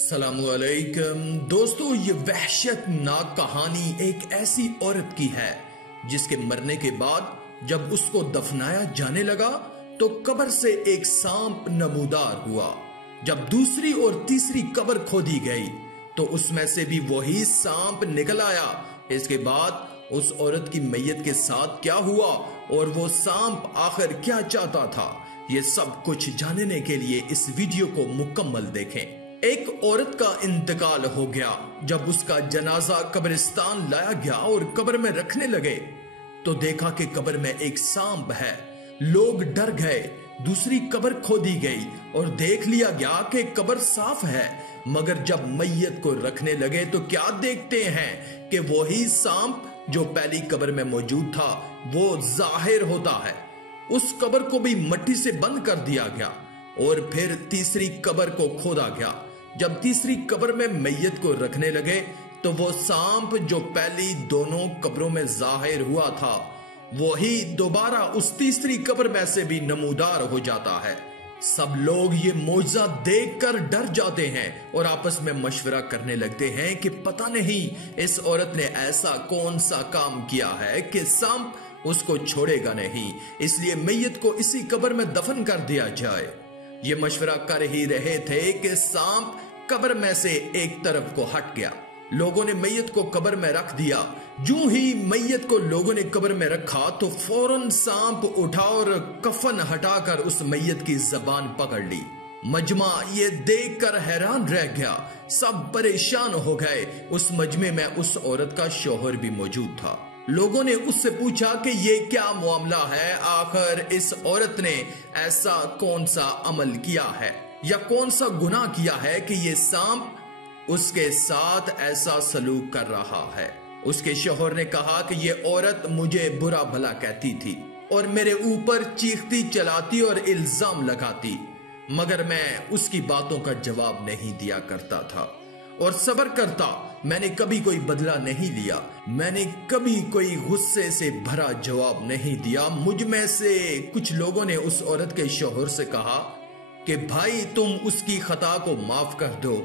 السلام علیکم دوستو، یہ وحشتناک کہانی ایک ایسی عورت کی ہے جس کے مرنے کے بعد جب اس کو دفنایا جانے لگا تو قبر سے ایک سانپ نمودار ہوا۔ جب دوسری اور تیسری قبر کھودی گئی تو اس میں سے بھی وہی سانپ نکل آیا۔ اس کے بعد اس عورت کی میت کے ساتھ کیا ہوا اور وہ سانپ آخر کیا چاہتا تھا، یہ سب کچھ جاننے کے لیے اس ویڈیو کو مکمل دیکھیں۔ ایک عورت کا انتقال ہو گیا۔ جب اس کا جنازہ قبرستان لایا گیا اور قبر میں رکھنے لگے تو دیکھا کہ قبر میں ایک سانپ ہے۔ لوگ ڈر گئے۔ دوسری قبر کھودی گئی اور دیکھ لیا گیا کہ قبر صاف ہے، مگر جب میت کو رکھنے لگے تو کیا دیکھتے ہیں کہ وہی سانپ جو پہلی قبر میں موجود تھا وہ ظاہر ہوتا ہے۔ اس قبر کو بھی مٹی سے بند کر دیا گیا اور پھر تیسری قبر کو کھودا گیا۔ جب تیسری قبر میں میت کو رکھنے لگے تو وہ سانپ جو پہلی دونوں قبروں میں ظاہر ہوا تھا وہی دوبارہ اس تیسری قبر میں سے بھی نمودار ہو جاتا ہے۔ سب لوگ یہ معجزہ دیکھ کر ڈر جاتے ہیں اور آپس میں مشورہ کرنے لگتے ہیں کہ پتہ نہیں اس عورت نے ایسا کون سا کام کیا ہے کہ سانپ اس کو چھوڑے گا نہیں، اس لیے میت کو اسی قبر میں دفن کر دیا جائے۔ یہ مشورہ کر ہی رہے تھے کہ سانپ قبر میں سے ایک طرف کو ہٹ گیا۔ لوگوں نے میت کو قبر میں رکھ دیا۔ جو ہی میت کو لوگوں نے قبر میں رکھا تو فوراً سانپ اٹھا اور کفن ہٹا کر اس میت کی زبان پکڑ لی۔ مجمع یہ دیکھ کر حیران رہ گیا، سب پریشان ہو گئے۔ اس مجمع میں اس عورت کا شوہر بھی موجود تھا۔ لوگوں نے اس سے پوچھا کہ یہ کیا معاملہ ہے، آخر اس عورت نے ایسا کون سا عمل کیا ہے یا کون سا گناہ کیا ہے کہ یہ سانپ اس کے ساتھ ایسا سلوک کر رہا ہے۔ اس کے شوہر نے کہا کہ یہ عورت مجھے برا بھلا کہتی تھی اور میرے اوپر چیختی چلاتی اور الزام لگاتی، مگر میں اس کی باتوں کا جواب نہیں دیا کرتا تھا اور صبر کرتا۔ میں نے کبھی کوئی بدلہ نہیں لیا، میں نے کبھی کوئی غصے سے بھرا جواب نہیں دیا۔ مجھ میں سے کچھ لوگوں نے اس عورت کے شوہر سے کہا کہ بھائی تم اس کی خطا کو معاف کر دو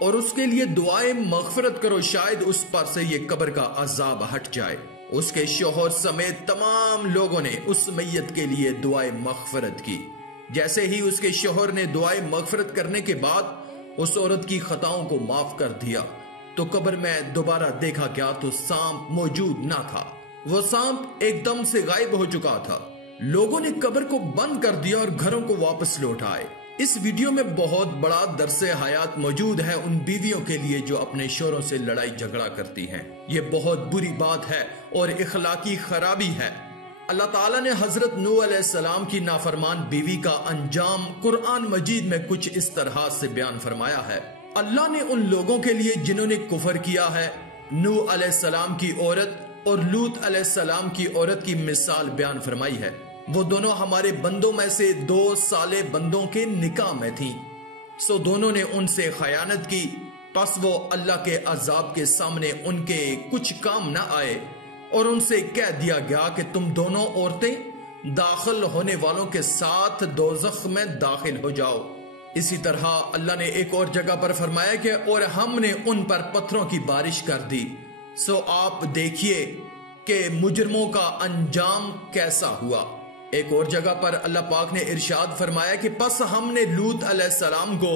اور اس کے لیے دعائیں مغفرت کرو، شاید اس پر سے یہ قبر کا عذاب ہٹ جائے۔ اس کے شوہر سمیت تمام لوگوں نے اس میت کے لیے دعائیں مغفرت کی۔ جیسے ہی اس کے شوہر نے دعائیں مغفرت کرنے کے بعد اس عورت کی خطاؤں کو معاف کر دیا تو قبر میں دوبارہ دیکھا گیا تو سانپ موجود نہ تھا۔ وہ سانپ ایک دم سے غائب ہو چکا تھا۔ لوگوں نے قبر کو بند کر دیا اور گھروں کو واپس لوٹ آئے۔ اس ویڈیو میں بہت بڑا درس حیات موجود ہے ان بیویوں کے لیے جو اپنے شوہروں سے لڑائی جھگڑا کرتی ہیں۔ یہ بہت بری بات ہے اور اخلاقی خرابی ہے۔ اللہ تعالیٰ نے حضرت نوح علیہ السلام کی نافرمان بیوی کا انجام قرآن مجید میں کچھ اس طرح سے بیان فرمایا ہے۔ اللہ نے ان لوگوں کے لیے جنہوں نے کفر کیا ہے، نوح علیہ السلام کی عورت اور لوط علیہ السلام کی عورت کی مثال بیان فرمائی ہے۔ وہ دونوں ہمارے بندوں میں سے 2 صالح بندوں کے نکاح میں تھیں، سو دونوں نے ان سے خیانت کی، پس وہ اللہ کے عذاب کے سامنے ان کے کچھ کام نہ آئے اور ان سے کہہ دیا گیا کہ تم دونوں عورتیں داخل ہونے والوں کے ساتھ دوزخ میں داخل ہو جاؤ۔ اسی طرح اللہ نے ایک اور جگہ پر فرمایا کہ اور ہم نے ان پر پتھروں کی بارش کر دی، سو آپ دیکھیے کہ مجرموں کا انجام کیسا ہوا۔ ایک اور جگہ پر اللہ پاک نے ارشاد فرمایا کہ پس ہم نے لوط علیہ السلام کو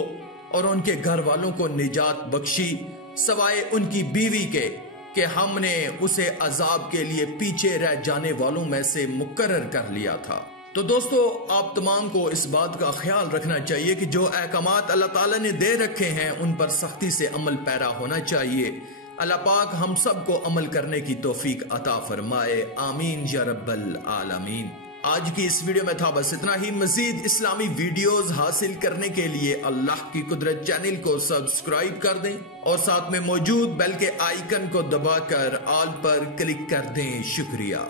اور ان کے گھر والوں کو نجات بخشی سوائے ان کی بیوی کے کہ ہم نے اسے عذاب کے لیے پیچھے رہ جانے والوں میں سے مقرر کر لیا تھا۔ تو دوستو، آپ تمام کو اس بات کا خیال رکھنا چاہیے کہ جو احکامات اللہ تعالیٰ نے دے رکھے ہیں ان پر سختی سے عمل پیرا ہونا چاہیے۔ اللہ پاک ہم سب کو عمل کرنے کی توفیق عطا فرمائے، آمین یا رب العالمین۔ آج کی اس ویڈیو میں تھا بس اتنا ہی۔ مزید اسلامی ویڈیوز حاصل کرنے کے لیے اللہ کی قدرت چینل کو سبسکرائب کر دیں اور ساتھ میں موجود بیل کے آئیکن کو دبا کر آل پر کلک کر دیں۔ شکریہ۔